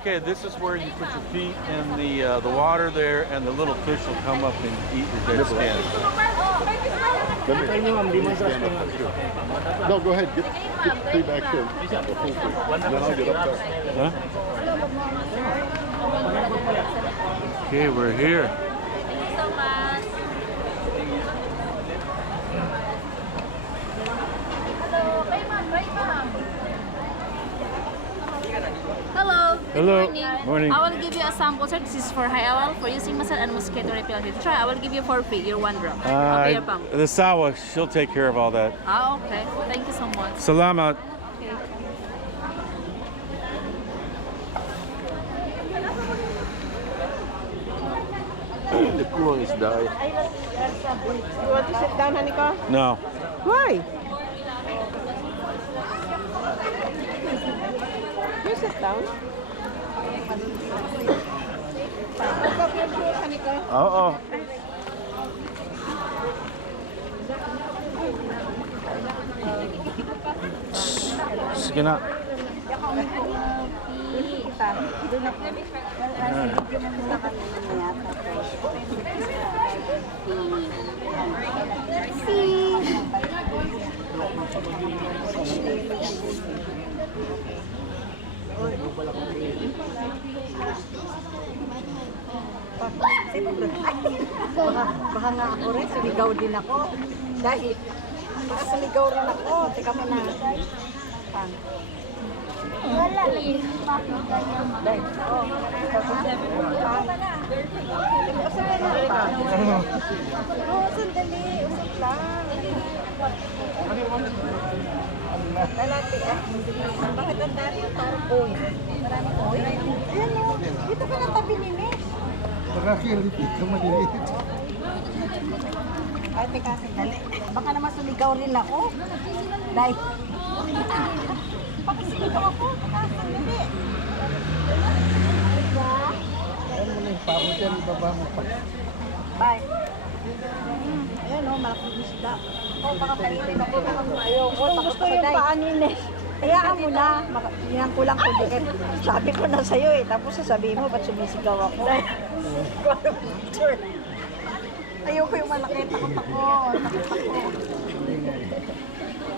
Okay, this is where you put your feet in the water there, and the little fish will come up and eat your dead skin. No, go ahead. Get three back here. And then I'll get up there. Huh? Okay, we're here. Thank you so much. Hello, kay ma'am, right ma'am. Hello. Good Hello. morning. Morning. I will give you a sample, sir. This is for high owl for using massage and mosquito repellent. Try. I will give you for free. Your 1 drop. Okay, your pump. The Sawa, she'll take care of all that. Ah, okay. Thank you so much. Salamat. Okay. The kuwang is die. You want to sit down, Hanika? No. Why? You sit down. Pick up your shoes, Hanika. Oo. Sige na. Baka nga ako rin, sumigaw din ako. Dahil, baka sumigaw rin ako. Teka mo na. Wala. Dahil, oh. Sandali, usap lang. Lalati ah. Bakit ang dami yung parang oy? Maraming oy? Ayan o, dito ka ng tabi ni Miss. Nakakilipit ka maliliit. Ay, teka, sandali. Baka naman sumigaw rin ako. Dahil, bakit sumigaw ako? Teka, sandali. Ayan mo na yung pamo dyan, ibaba mo pa. Bye. Ayan o, malaking isda. Oh, baka kainin ako. Ayoko. Kung gusto yung paan ni Nes. Hayaan mo na. Tingnan ko lang kung di ka. Sabi ko na sa'yo eh. Tapos sasabihin mo, ba't sumisigaw ako? Ayoko yung malaki. Takot ako. Takot ako.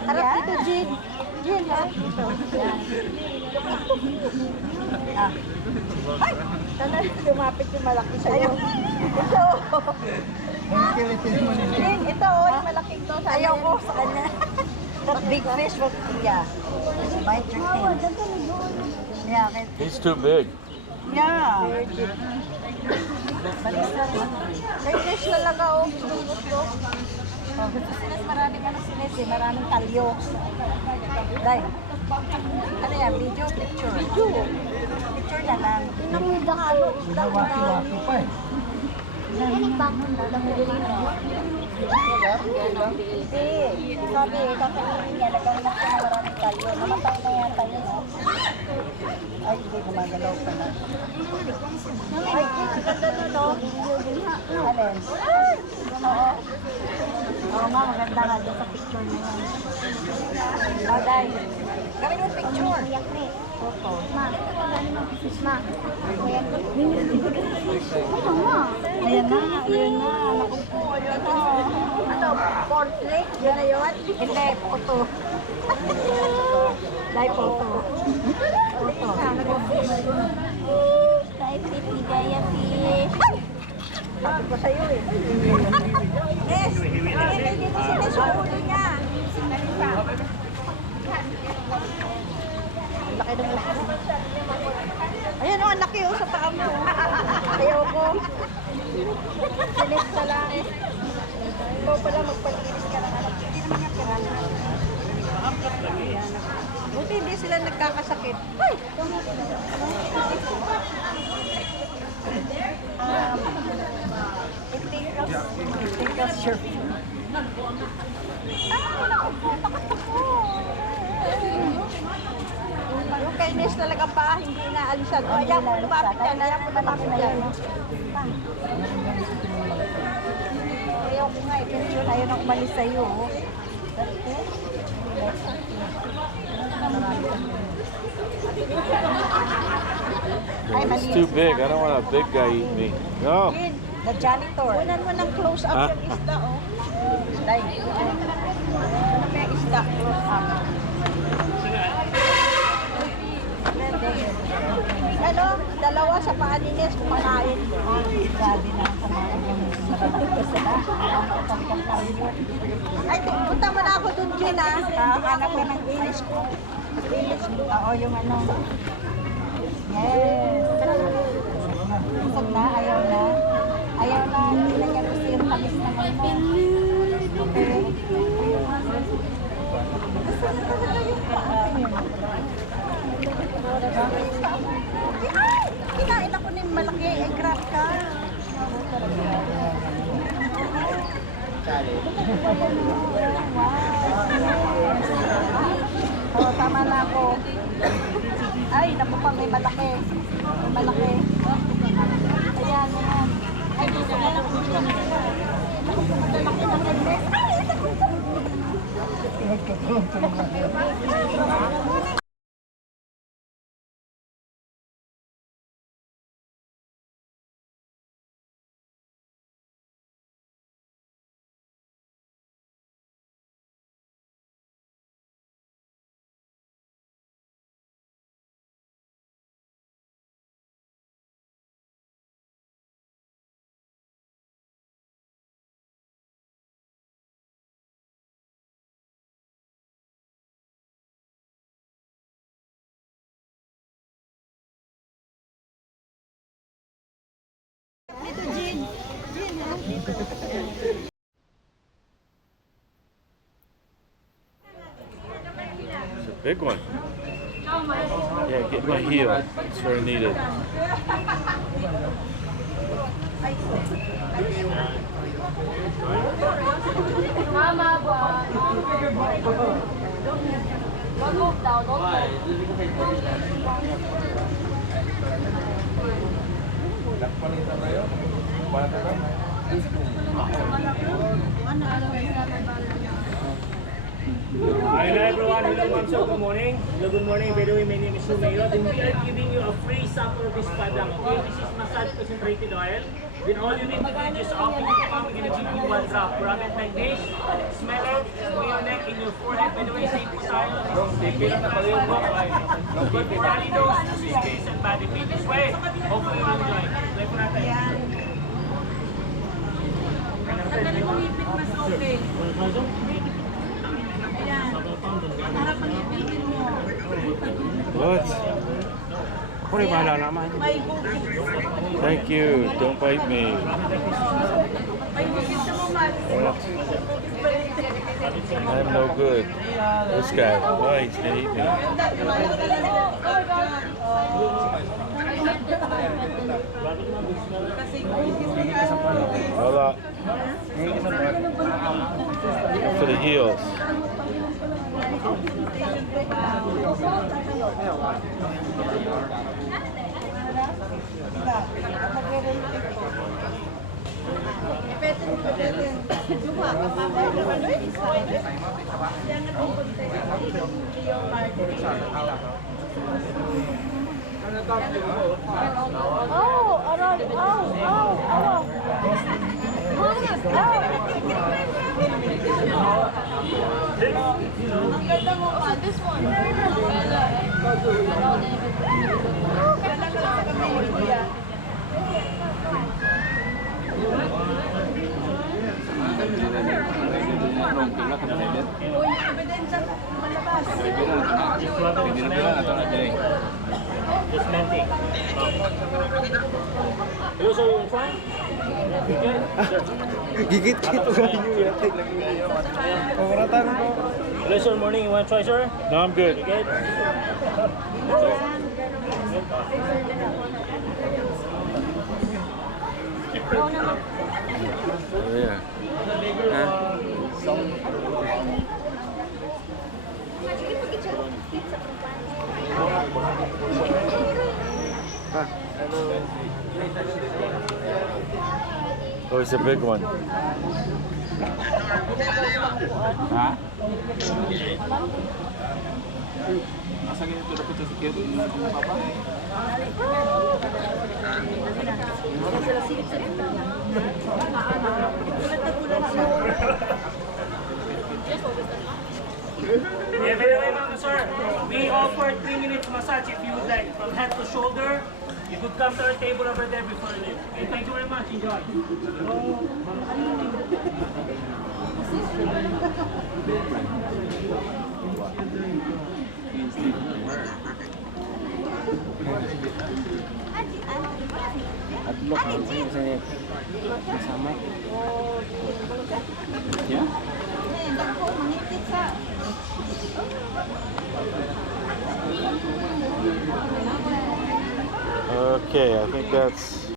Harap dito, Jean. Jean, ha? Dito. Yan. Ah. Ay! Sana lumapit yung malaki sa'yo. Ito. Jean, ito oh. Yung malaking to. Ayoko sa kanya. That big fish was, yeah. Bite your tail. Yeah, okay. He's too big. Yeah. May fish talaga oh. Gusto. Oh, gusto sinas maraming ano sinas eh. Maraming kalyo. Dahil. Ano yan? Video? Picture? Video. Picture na lang. Waki-waki pa eh. Hindi. Sabi, kakainin niya. Nagawin na siya maraming kalyo. Namatay na yata yun. Ay, hindi gumagalaw pa na. Ay, ganda na no. Alin? Oo. Oo nga, maganda nga doon sa picture na yan. Bagay. Gawin mo picture. Photo. Ma. Ma. Ayan na. Ayan na. Naku po. Ayan na. Ano? Portrait? Yan na yun? Hindi. Photo. Dahil photo. Photo. Dahil pipi. Dahil fish. Sabi ko sa'yo eh. Yes! Ay, dito sila sa ulo niya. Ang laki ng laki. Ayan o, ang laki o sa paa mo. Ayaw ko. Sinis na lang eh. Ikaw pala magpalinis ka ng anak. Hindi naman yung kirana. Buti hindi sila nagkakasakit. Ay! It tickles your feet. Ah, naku po, takot ako. Yung kainis talaga pa, hindi naalisan. O, ayaw mo lumapit yan, ayaw mo lumapit yan. Ayaw ko nga eh, pero yun, ayaw na umalis sa'yo. It's too big. I don't want a big guy eating me. No. The janitor. Unan mo ng close up Ah. yung isda, oh. Like, ano may isda, close up. Ano, dalawa sa paanines, kumakain. Grabe na ang kumain yung malalaki sila. Ay, punta mo na ako dun, Jen, ha? Hanap ka ng ilis ko. Ilis ko. Oo, yung ano. Yes. Busog na, ayaw na. Ayaw na, hindi na niya gusto yung tamis na ngayon. Okay. Gusto na talaga yung paan. Ay! Kinain ako ng malaki. Ay, grab ka. Oh, tama na ako. Ay, naku pa, may malaki. May malaki. Ayan, ayan. Ay, gusto na lang. Naku pa, malaki na kainis. Ay, naku pa. Dito, Jin. Jin, ha? Dito. It's a big one. Yeah, get my heel. It's very needed. Mama, don't move down, don't move. Hi everyone, hello sir, good morning. Hello, good morning. By the way, my name is Sumayo. Then we are giving you a free sample of this product. Okay, this is massage concentrated oil. Then all you need to do is just open your palm. We're gonna give you one drop. Rub it like this. Smell it in your neck, in your forehead. By the way, safe po tayo. This is good for body dose, face and body pain. This way, hopefully you will enjoy. Try po natin. Tanggalin mo ipit mas okay. Ayan. Harap ang ipitin mo. What? Ako rin bahala naman. May bukit. Thank you. Don't bite me. May bukit sa mumat. I'm no good. This guy. Oh, he's gonna eat me. Hold up. For the heels. Oh, around. Oh. Ang ganda mo pa. This one. Ganda ka lang sa kamay, kuya. Uy, ebidensya malabas. Just melting. Hello sir, you fine? Good? Sir. Gigit-git ko kayo yate. Paguratan ko. Hello sir, morning. You want to try sir? No, I'm good. You good? Oh, yeah. Huh? Oh, it's a big one. Huh? Yeah, by the way, ma'am, sir, we offer 3 minutes massage if you would like. From head to shoulder, you could come to our table over there before you leave. Okay, thank you very much. Enjoy. Adlock man sih kasi masama. Yeah. Okay, I think that's.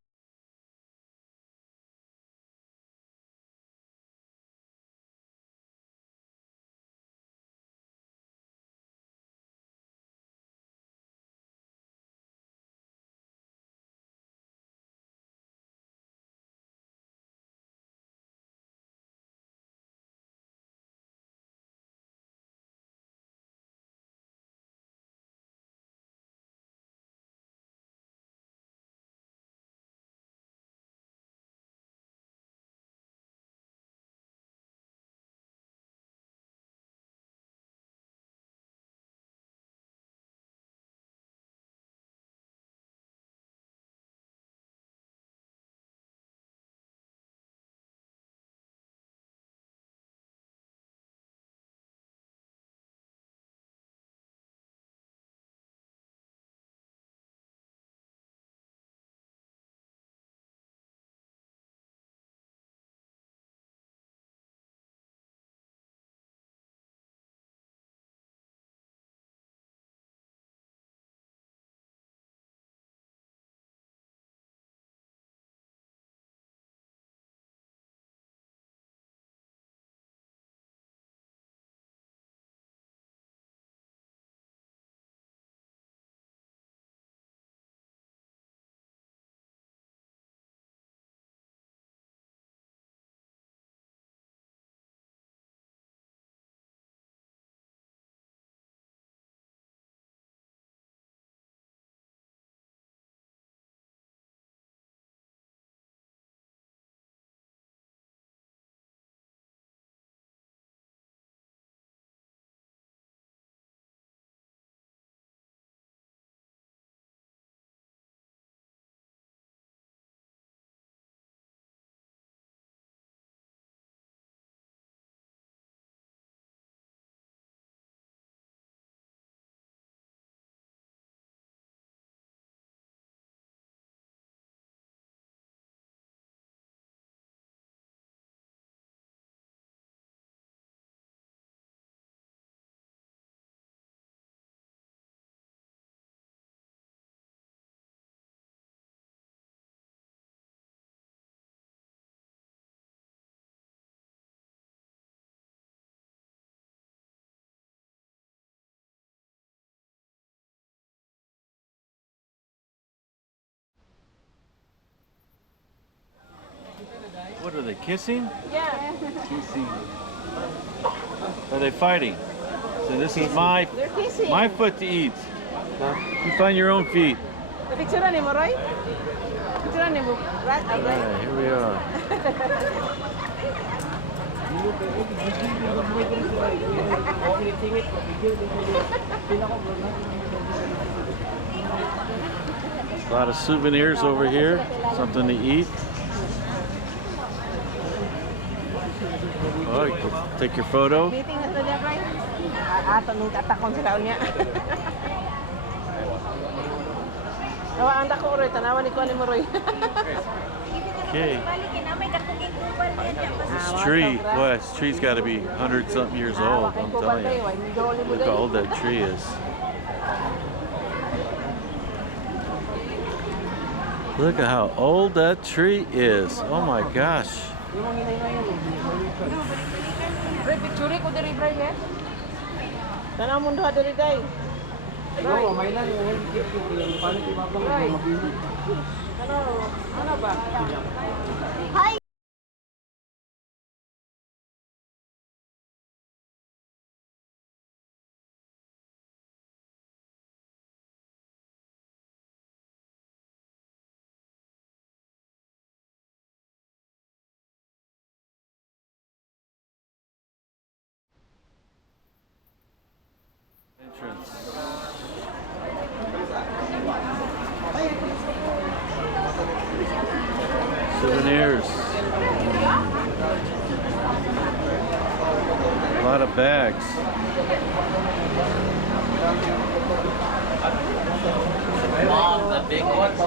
What are they kissing? Yeah. Kissing. Are they fighting? So this is They're kissing. my foot to eat. You find your own feet. Picture ni mo, Roy? Picture ni mo. Right, Yeah, here we are. A lot of souvenirs over here. Something to eat. Oh, you can take your photo. Meeting na to dyan, Roy. Ato nung katakon sila niya. Nawaan ako, Roy. Tanawan ni Kuan ni mo, Roy. Okay. This tree, boy, this tree's got to be 100-something years old. I'm telling you. Look how old that tree is. Look at how old that tree is. Oh my gosh. Roy, picture ko diri, Roy, eh. Tanaw mo doon diri, day. Roy. Roy. Ano ba? Hi! Souvenirs. A lot of bags. Mom, the big ones.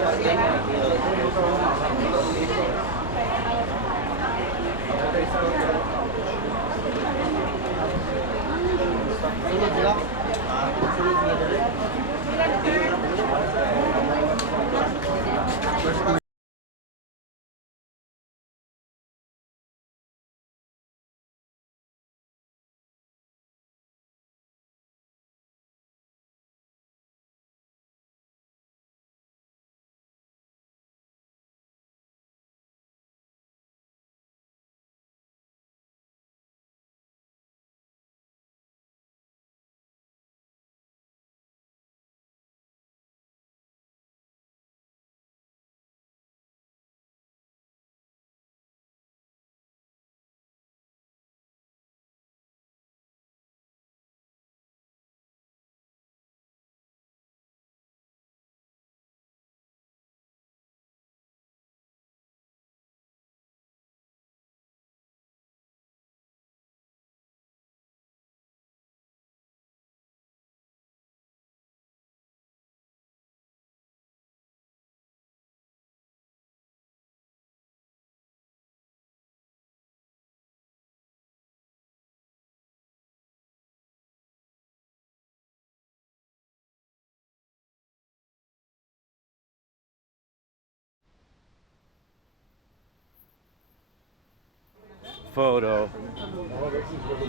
Photo.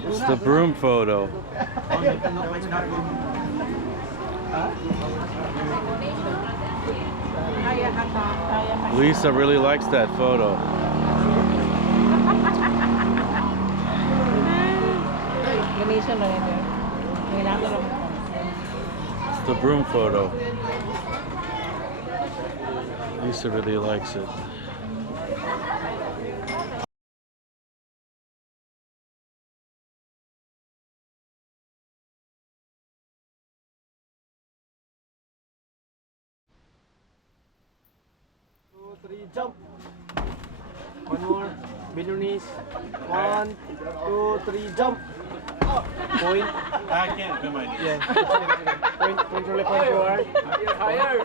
It's the broom photo. Lisa really likes that photo. It's the broom photo. Lisa really likes it. Three, jump. One more. Bend your knees. 1, 2, 3, jump. Point. I can't do my knees. Yeah. Point your left hand forward. Higher.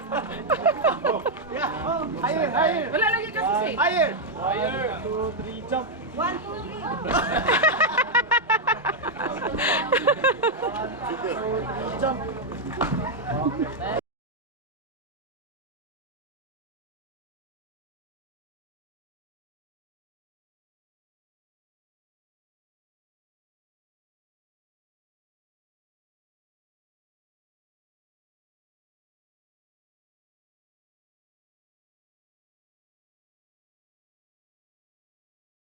Higher. Higher. Higher. 1, 2, 3, jump. 1, 2, 3.